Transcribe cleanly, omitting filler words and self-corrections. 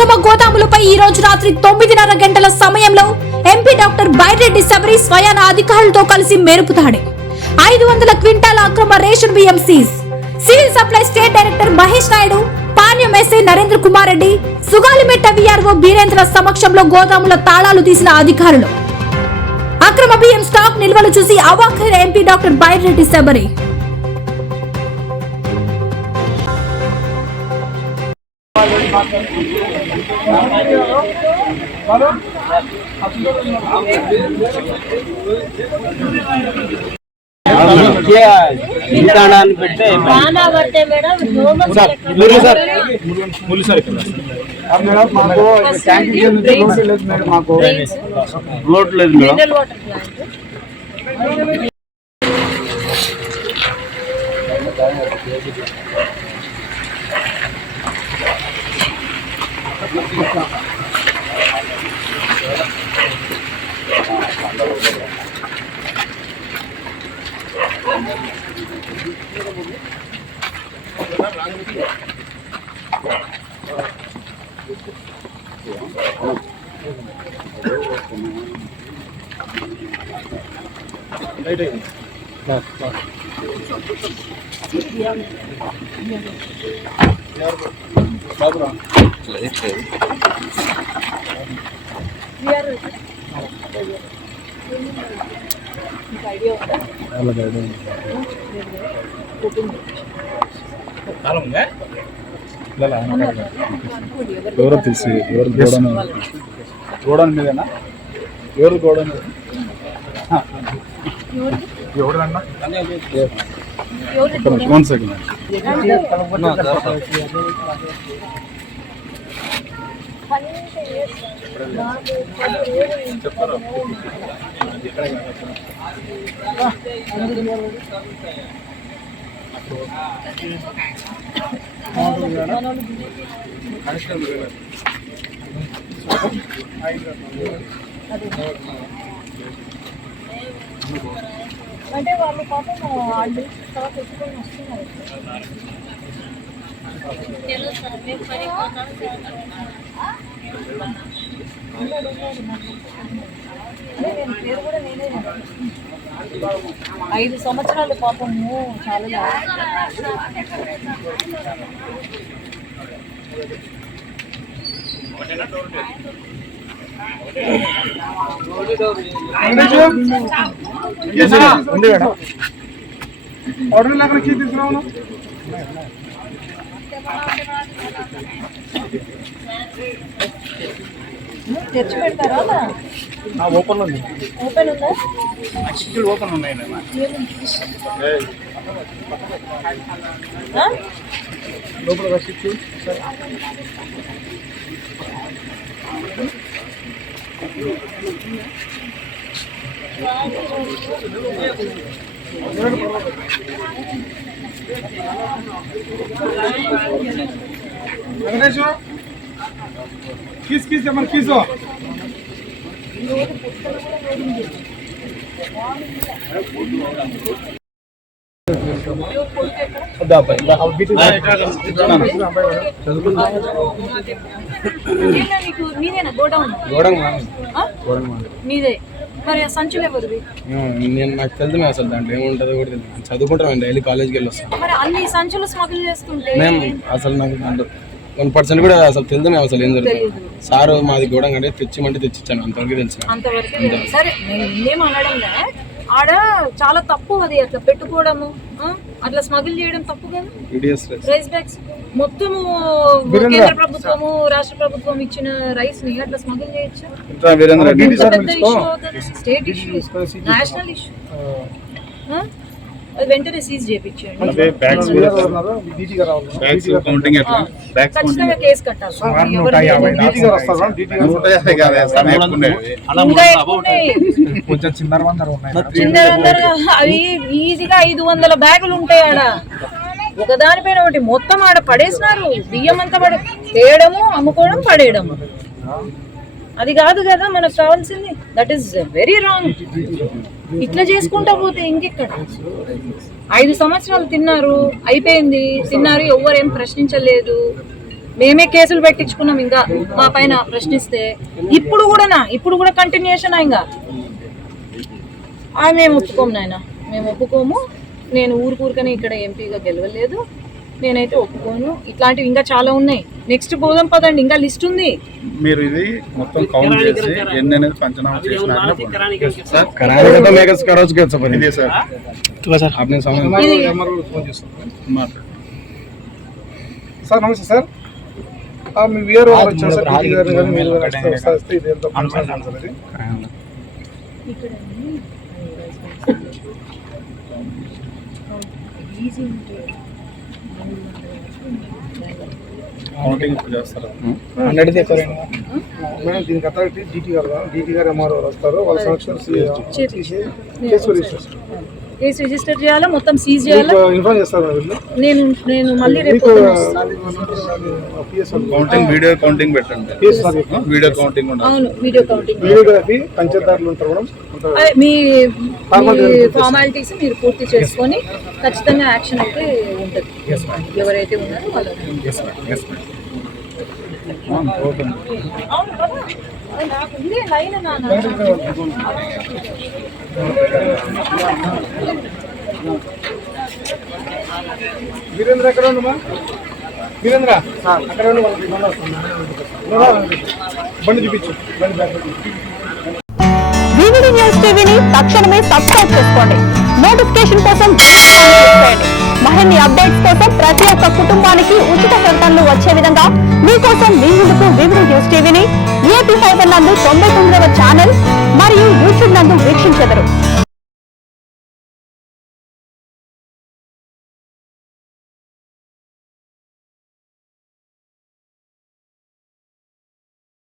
అక్రమ గోదాములపై ఈ రోజు రాత్రి 9:30 గంటల సమయంలో ఎంపీ డాక్టర్ బైరెడ్డి శబరి స్వయాన అధికారులతో కలిసి మెరుపుతాడు. 500 క్వింటాల అక్రమ రేషన్ బియ్యం seize. Civil supply state director Mahesh Naidu, Panyam SI Narendra Kumar Reddy, Sugalimetta VRO Birendra సమక్షంలో గోదాముల తాళాలు తీసిన అధికారులు. అక్రమ బియ్యం స్టాక్ నిల్వలు చూసి అవాక్కైన ఎంపీ డాక్టర్ బైరెడ్డి శబరి. లోటు లేదు మేడం. ఎవరో తెలిసి ఎవరు గోడౌన్ మీదేనా? ఎవరు గోడౌన్? ఎవరన్నా? 1 సెకండ్. చెప్పారు అంటే వాళ్ళు పాపం ఆర్డర్ తర్వాత తెచ్చుకొని వస్తున్నారు. పేరు కూడా నేనే 5 సంవత్సరాలు పాపము చాలా ఆర్డర్ లేకుండా కీ తీసుకురావు. తెచ్చి పెడతారా? ఓపెన్ ఉంది. ఓపెన్ ఉందా? ఓపెన్ ఉన్నాయి. లోపల किस किस जमन किस हो మీదే మరి సంచులు ఎవరివి? నేను నాకు తెలుసు అసలు దాంట్లో ఏముంటుందో కూడా తెలియదు. చదువుకుంటాం, డైలీ కాలేజ్కి వెళ్ళి వస్తాం. మరి అన్ని సంచులు స్మగుల్ చేస్తుంటే మేము అసలు నాకు 1% కూడా అసలు తెలుసు మేము అసలు ఏం జరుగుతుంది. సారు మాది గోడం అంటే తెచ్చిమంటే తెచ్చిచ్చాను, అంతవరకు తెలుసు. అంతవరకు సరే, నేను ఏం అనడం ఆడ చాలా తప్పు అది, అట్లా పెట్టుకోవడము, అట్లా స్మగుల్ చేయడం తప్పు కదా. రైస్ బ్యాగ్స్ మొత్తము కేంద్ర ప్రభుత్వము రాష్ట్ర ప్రభుత్వం ఇచ్చిన రైస్ ని అట్లా స్మగుల్ చేయొచ్చు. State issue, national issue. అది వెంటనే సీజ్ చేయించండి. ఖచ్చితంగా కేసు కట్టాలి. అవి ఈజీగా 500 బ్యాగులు ఉంటాయి ఆడ. ఒకదానిపైన ఒకటి మొత్తం ఆడ పడేసినారు. బియ్యం అంతా తేయడము, అమ్ముకోవడం, పడేయడము. అది కాదు కదా మనకు కావాల్సింది. That is very wrong. ఇట్లా చేసుకుంటా పోతే ఇంకెక్కడ? 5 సంవత్సరాలు తిన్నారు, అయిపోయింది, తిన్నారు, ఎవరేం ప్రశ్నించలేదు. మేమే కేసులు పెట్టించుకున్నాం ఇంకా మా పైన ప్రశ్నిస్తే. ఇప్పుడు కూడా కంటిన్యూషన్ ఇంకా మేము ఒప్పుకోము నాయన, మేము ఒప్పుకోము. నేను ఊరికనే ఇక్కడ ఎంపీగా గెలవలేదు, నేనైతే ఒప్పుకోను. ఇట్లాంటివి ఇంకా చాలా ఉన్నాయి. నెక్స్ట్ పోదాం పదండి, ఇంకా లిస్ట్ ఉంది. మీరు ఇది మొత్తం కౌంట్ చేసి ఎన్ని అనేది పంచనామా చేసినా ఇదే సార్. సార్ నమస్తే సార్, మీ వీఆర్ఓ వచ్చారు సార్, DT గారు కానీ మీరు వస్తే ఇది ఎంతో పంచాలి సార్. ఇది కౌంటింగ్ చేస్తారు మేడం. దీనికి అథారిటీ DT గారు MRO వస్తారు, వాళ్ళ సమక్షంలో కేసు రిజిస్టర్ చేయాలా, మొత్తం సీజ్ చేయాలా, ఇన్ఫార్మ్ చేస్తారు వీళ్ళు. నేను మళ్ళీ రేపు కౌంటింగ్ వీడియో కౌంటింగ్ పెట్టండి, వీడియో కౌంటింగ్ ఉండాలి. అవును, వీడియో కౌంటింగ్, వీడియోగ్రఫీ పంచదారులు ఉంటారు మేడం. అదే మీ ఫార్మాలిటీస్ మీరు పూర్తి చేసుకొని ఖచ్చితంగా యాక్షన్ అయితే ఉంటుంది. ఎవరైతే ఉన్నారో వాళ్ళు. అవును కదా, నాకు ఇదే లైన్ నాన్న. వీరేంద్ర ఎక్కడ ఉండమా? వీరేంద్ర అక్కడ ఉండి బండి చూపించు. వివిడి న్యూస్ టీవీని తక్షణమే సబ్స్క్రైబ్ చేసుకోండి. నోటిఫికేషన్ కోసం బెల్ ఐకాన్ క్లిక్ చేయండి. మరిన్ని అప్డేట్స్ కోసం ప్రతి ఒక్క కుటుంబానికి ఉచిత ప్రకటనలు వచ్చే విధంగా మీకోసం మీ ముందుకు వివిడి న్యూస్ టీవీని AP5 నందు 99వ ఛానల్ మరియు యూట్యూబ్ నందు వీక్షించెదరు.